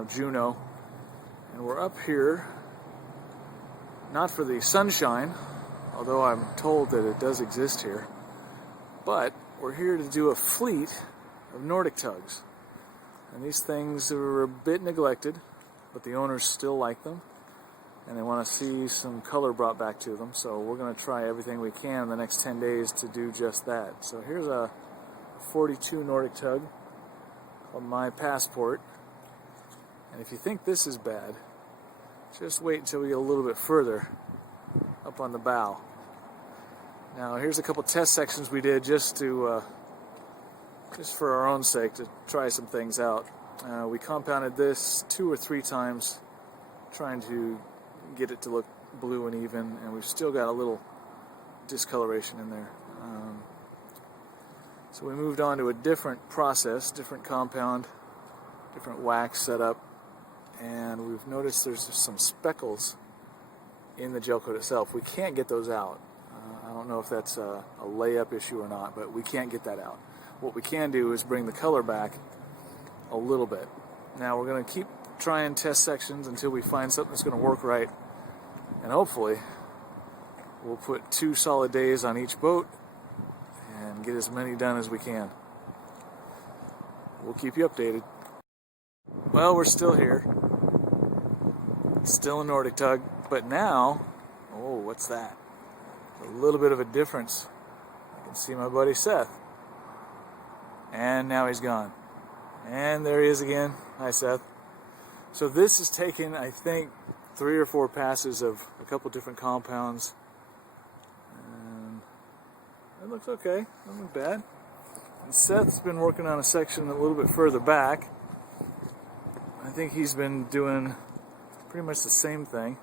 of Juneau, and we're up here not for the sunshine, although I'm told that it does exist here, but we're here to do a fleet of Nordic tugs. And these things are a bit neglected, but the owners still like them, and they want to see some color brought back to them. So we're going to try everything we can in the next 10 days to do just that. So here's a 42 Nordic tug called My Passport. And if you think this is bad, just wait until we get a little bit further up on the bow. Now here's a couple test sections we did just for our own sake, to try some things out. We compounded this 2 or 3 times, trying to get it to look blue and even, and we've still got a little discoloration in there. So we moved on to a different process, different compound, different wax setup, and we've noticed there's just some speckles in the gel coat itself. We can't get those out. I don't know if that's a layup issue or not, but we can't get that out. What we can do is bring the color back a little bit. Now we're going to keep trying test sections until we find something that's going to work right, and hopefully we'll put 2 solid days on each boat and get as many done as we can. We'll keep you updated. Well, we're still here. Still a Nordic tug, but now, oh, what's that? A little bit of a difference. I can see my buddy Seth. And now he's gone. And there he is again. Hi, Seth. So this has taken, I think, 3 or 4 passes of a couple different compounds. And it looks okay. Doesn't look bad. And Seth's been working on a section a little bit further back. I think he's been doing pretty much the same thing.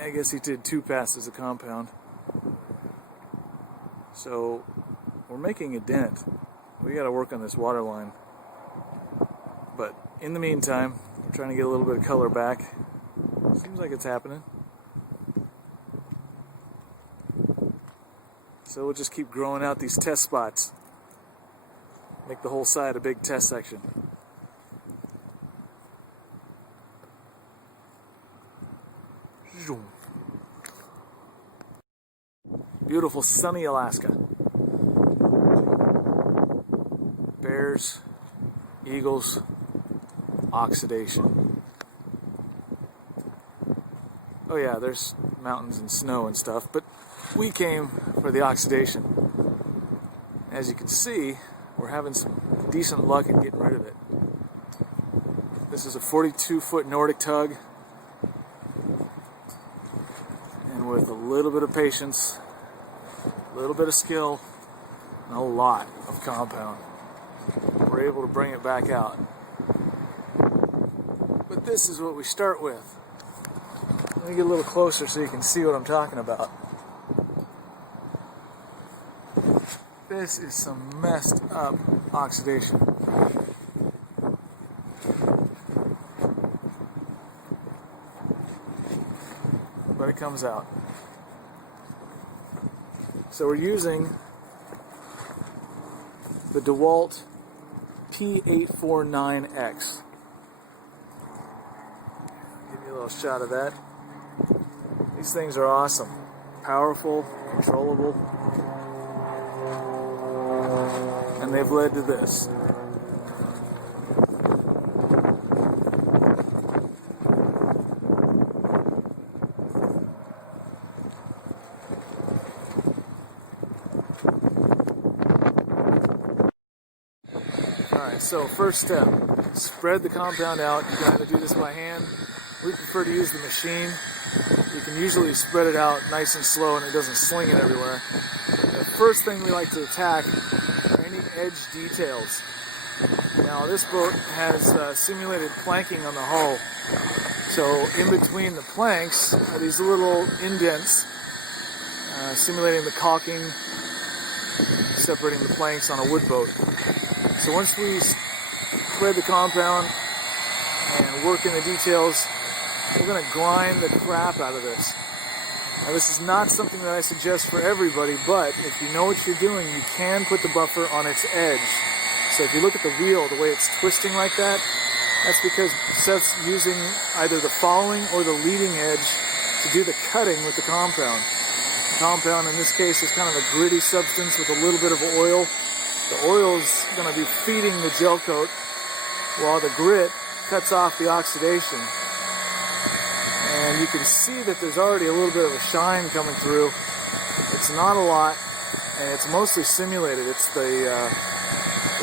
I guess he did 2 passes of compound. So we're making a dent. We got to work on this water line. But in the meantime, we're trying to get a little bit of color back. Seems like it's happening. So we'll just keep growing out these test spots. Make the whole side a big test section. Beautiful sunny Alaska. Bears, eagles, oxidation. Oh yeah, there's mountains and snow and stuff, but we came for the oxidation. As you can see, we're having some decent luck in getting rid of it. This is a 42-foot Nordic tug, and with a little bit of patience, a little bit of skill, and a lot of compound, we're able to bring it back out. But this is what we start with. Let me get a little closer so you can see what I'm talking about. This is some messed up oxidation. But it comes out. So we're using the DeWalt P849X. Give you a little shot of that. These things are awesome. Powerful, controllable, and they've led to this. Alright, so first step, spread the compound out. You can either do this by hand. We prefer to use the machine. You can usually spread it out nice and slow and it doesn't sling it everywhere. The first thing we like to attack are any edge details. Now this boat has simulated planking on the hull. So in between the planks are these little indents simulating the caulking, separating the planks on a wood boat. So once we spread the compound and work in the details, we're going to grind the crap out of this. Now this is not something that I suggest for everybody, but if you know what you're doing, you can put the buffer on its edge. So if you look at the wheel, the way it's twisting like that, that's because Seth's using either the following or the leading edge to do the cutting with the compound. The compound in this case is kind of a gritty substance with a little bit of oil. The oil is going to be feeding the gel coat while the grit cuts off the oxidation. And you can see that there's already a little bit of a shine coming through. It's not a lot, and it's mostly simulated. It's the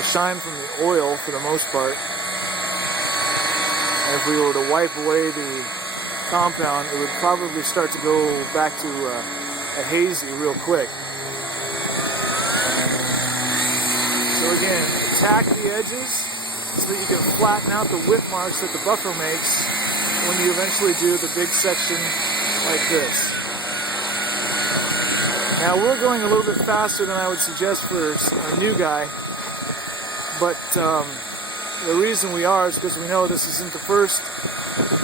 shine from the oil for the most part. And if we were to wipe away the compound, it would probably start to go back to a hazy real quick. So again, attack the edges so that you can flatten out the whip marks that the buffer makes when you eventually do the big section like this. Now we're going a little bit faster than I would suggest for a new guy, but the reason we are is because we know this isn't the first,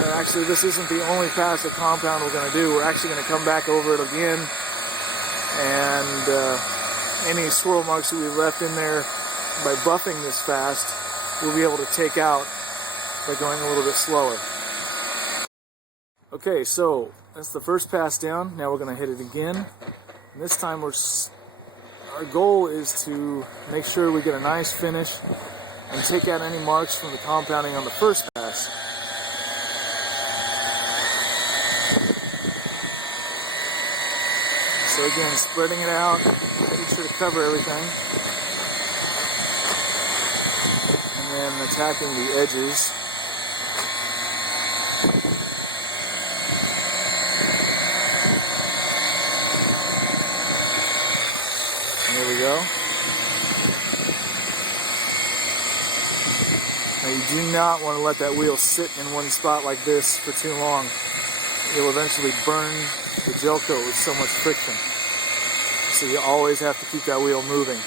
actually this isn't the only pass of compound we're going to do. We're actually going to come back over it again, and any swirl marks that we left in there by buffing this fast, we'll be able to take out by going a little bit slower. Okay, so that's the first pass down. Now we're going to hit it again. And this time our goal is to make sure we get a nice finish and take out any marks from the compounding on the first pass. So again, spreading it out, making sure to cover everything. And then attacking the edges. There we go. Now you do not want to let that wheel sit in one spot like this for too long. You'll eventually burn the gel coat with so much friction. So you always have to keep that wheel moving.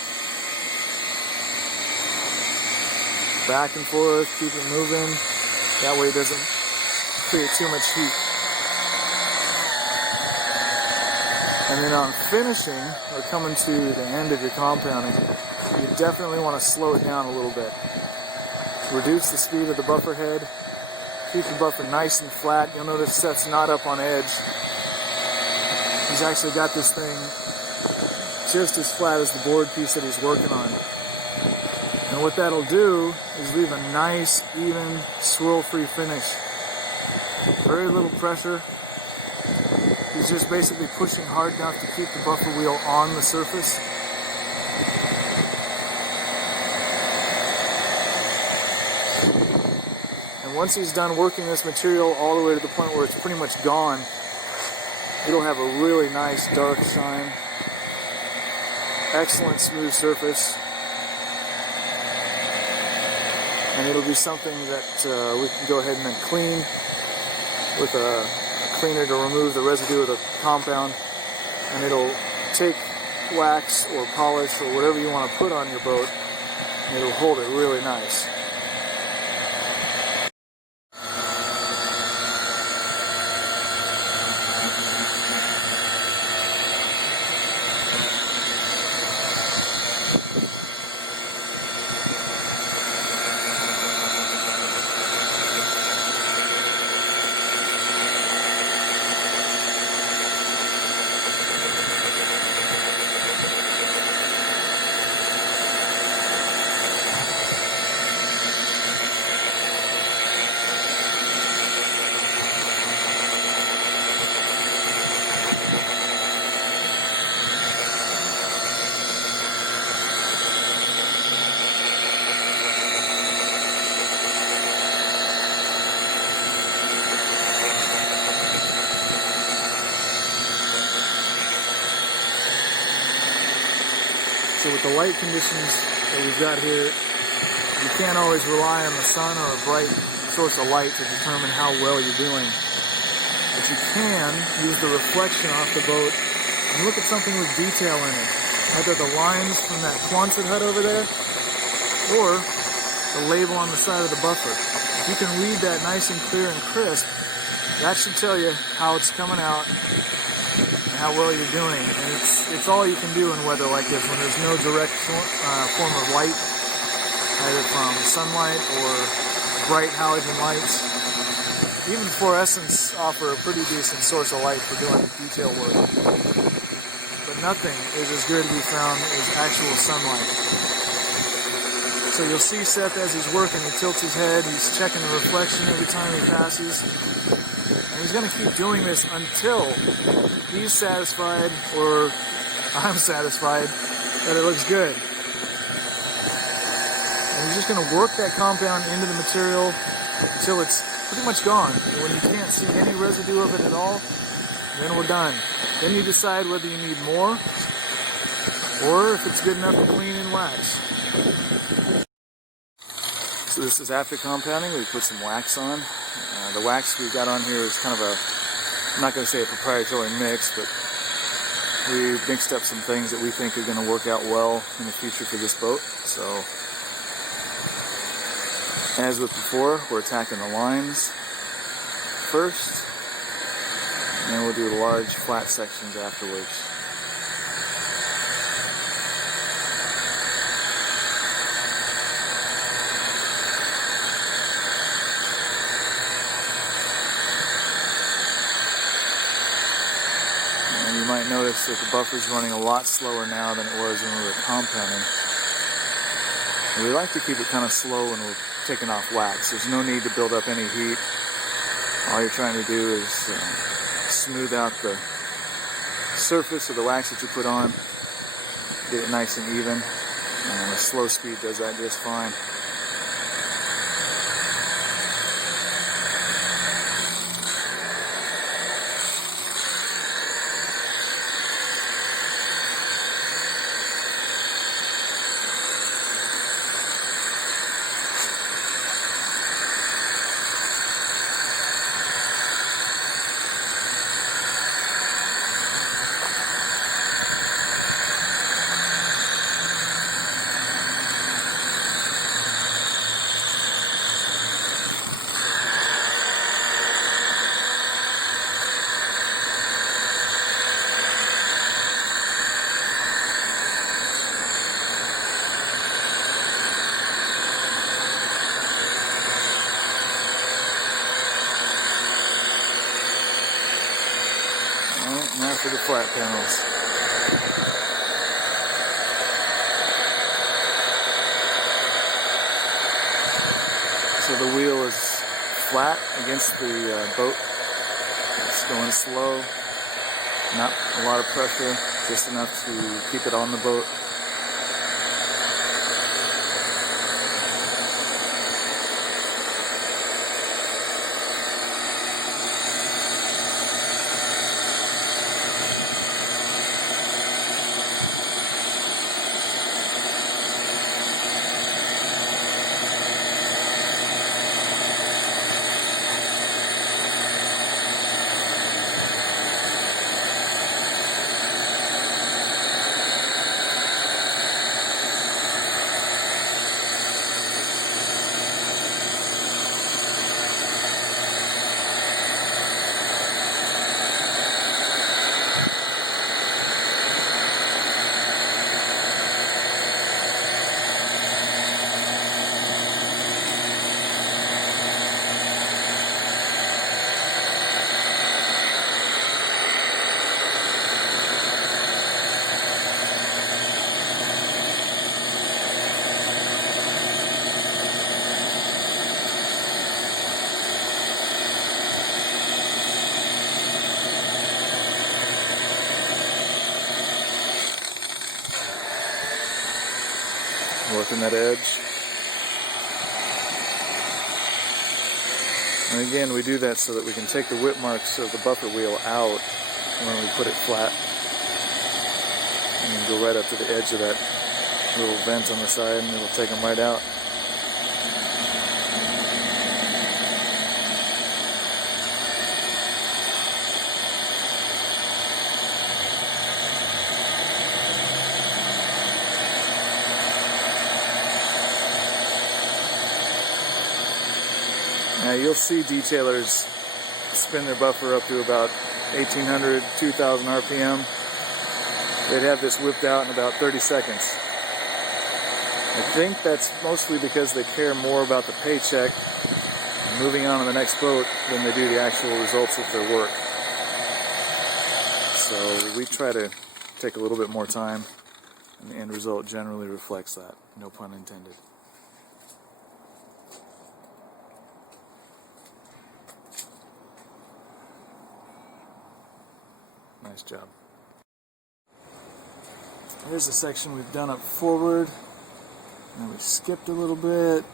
Back and forth, keep it moving. That way it doesn't create too much heat. And then on finishing, or coming to the end of your compounding, you definitely want to slow it down a little bit. Reduce the speed of the buffer head. Keep the buffer nice and flat. You'll notice Seth's not up on edge. He's actually got this thing just as flat as the board piece that he's working on. And what that'll do is leave a nice, even, swirl-free finish. Very little pressure. He's just basically pushing hard enough to keep the buffer wheel on the surface. And once he's done working this material all the way to the point where it's pretty much gone, it'll have a really nice dark shine. Excellent smooth surface. And it'll be something that we can go ahead and then clean with a cleaner to remove the residue of the compound, and it'll take wax or polish or whatever you want to put on your boat, and it'll hold it really nice. So with the light conditions that we've got here, you can't always rely on the sun or a bright source of light to determine how well you're doing. But you can use the reflection off the boat and look at something with detail in it. Either the lines from that Quonset hut over there, or the label on the side of the buffer. If you can read that nice and clear and crisp, that should tell you how it's coming out and how well you're doing. And it's all you can do in weather like this when there's no direct form of light. either from sunlight or bright halogen lights. Even fluorescents offer a pretty decent source of light for doing detail work. But nothing is as good to be found as actual sunlight. So you'll see Seth as he's working, he tilts his head, he's checking the reflection every time he passes. And he's going to keep doing this until he's satisfied, or I'm satisfied, that it looks good. And he's just going to work that compound into the material until it's pretty much gone. And when you can't see any residue of it at all, then we're done. Then you decide whether you need more, or if it's good enough to clean and wax. So this is after compounding. We put some wax on. The wax we got on here is kind of a, I'm not going to say a proprietary mix, but we mixed up some things that we think are going to work out well in the future for this boat. So, as with before, we're attacking the lines first, and then we'll do the large flat sections afterwards. You might notice that the buffer's running a lot slower now than it was when we were compounding. And we like to keep it kind of slow when we're taking off wax. There's no need to build up any heat. All you're trying to do is smooth out the surface of the wax that you put on, get it nice and even, and a slow speed does that just fine. Now for the flat panels. So the wheel is flat against the boat. It's going slow, not a lot of pressure, just enough to keep it on the boat. Working that edge. And again, we do that so that we can take the whip marks of the buffer wheel out when we put it flat. And go right up to the edge of that little vent on the side, and it'll take them right out. Now you'll see detailers spin their buffer up to about 1800, 2000 RPM. They'd have this whipped out in about 30 seconds. I think that's mostly because they care more about the paycheck and moving on to the next boat than they do the actual results of their work. So we try to take a little bit more time, and the end result generally reflects that. No pun intended. Nice job. Here's the section we've done up forward. And we skipped a little bit.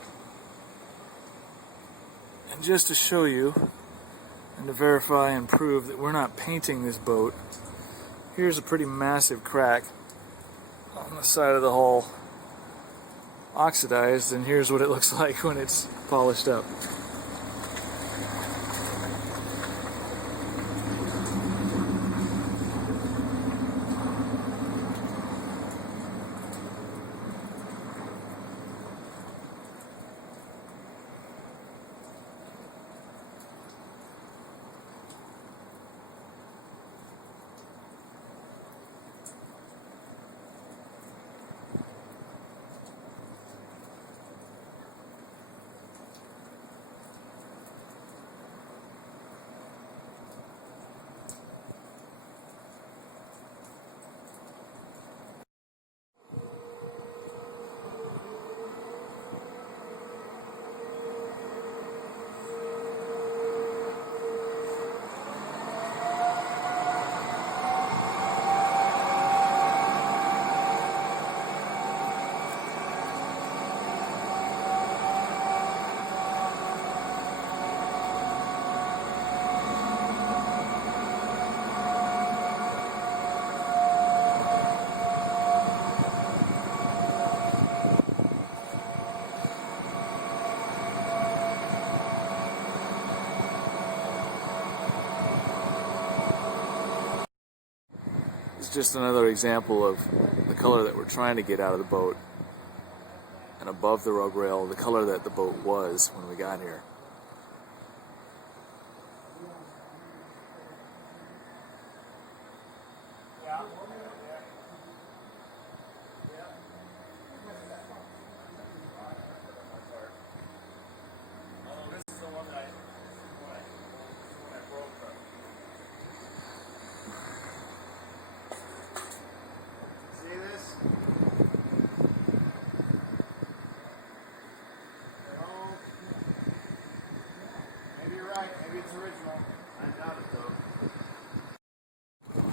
And just to show you, and to verify and prove that we're not painting this boat, here's a pretty massive crack on the side of the hull, oxidized, and here's what it looks like when it's polished up. It's just another example of the color that we're trying to get out of the boat, and above the rug rail, the color that the boat was when we got here.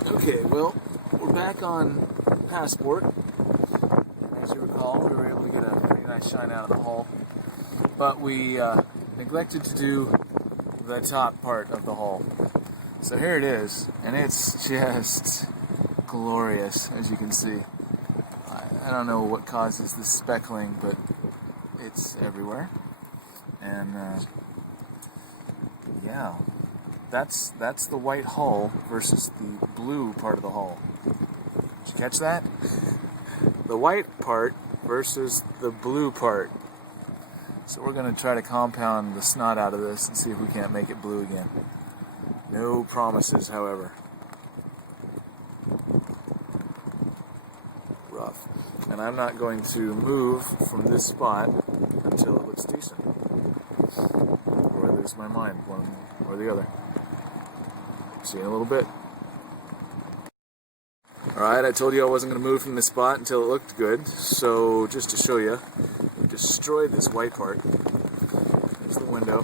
Okay, well, we're back on Passport. As you recall, we were able to get a pretty nice shine out of the hull, but we neglected to do the top part of the hull. So here it is, and it's just glorious, as you can see. I don't know what causes this speckling, but it's everywhere. And yeah, that's the white hull versus the blue part of the hull. Did you catch that? The white part versus the blue part. So we're going to try to compound the snot out of this and see if we can't make it blue again. No promises, however. Rough. And I'm not going to move from this spot until it looks decent. Or I lose my mind, one or the other. See you in a little bit. Alright, I told you I wasn't going to move from this spot until it looked good. So, just to show you, we destroyed this white part. There's the window.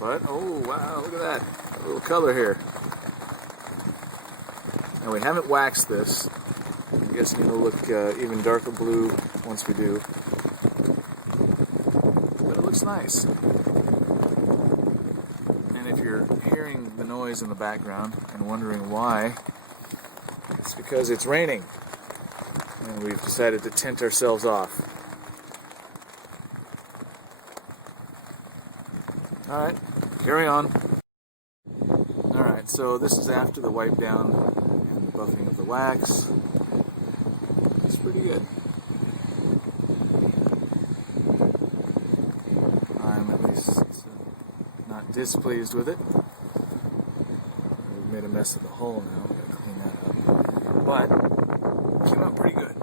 But, oh wow, look at that. A little color here. Now, we haven't waxed this. I guess it'll look even darker blue once we do. But it looks nice. And if you're hearing the noise in the background and wondering why, it's because it's raining. And we've decided to tint ourselves off. Alright, carry on. Alright, so this is after the wipe down and the buffing of the wax. It's pretty good. I'm at least not displeased with it. We've made a mess of the hull now, we've got to clean that up. But, it came out pretty good.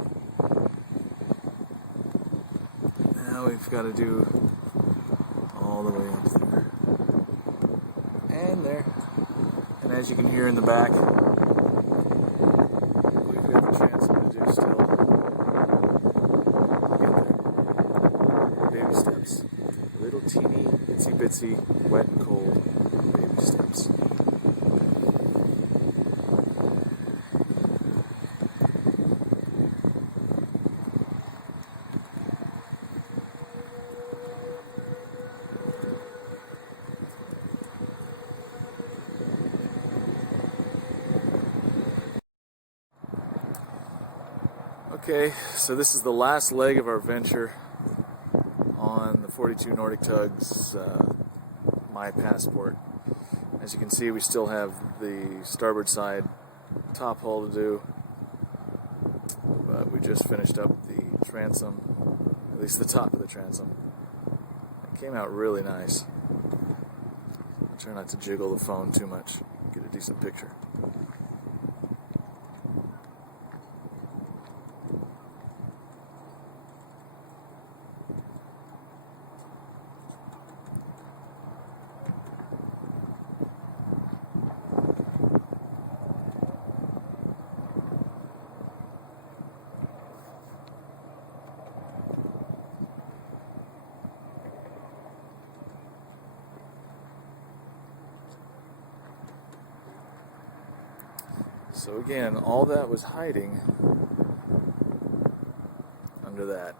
we've got to do all the way up there. And there. And as you can hear in the back, we've got the transom to do still. Get there. Baby steps. Little teeny, itsy bitsy, wet and cold baby steps. Okay, so this is the last leg of our venture on the 42 Nordic Tugs My Passport. As you can see, we still have the starboard side top hull to do, but we just finished up the transom, at least the top of the transom. It came out really nice. I'll try not to jiggle the phone too much, get a decent picture. So again, all that was hiding under that.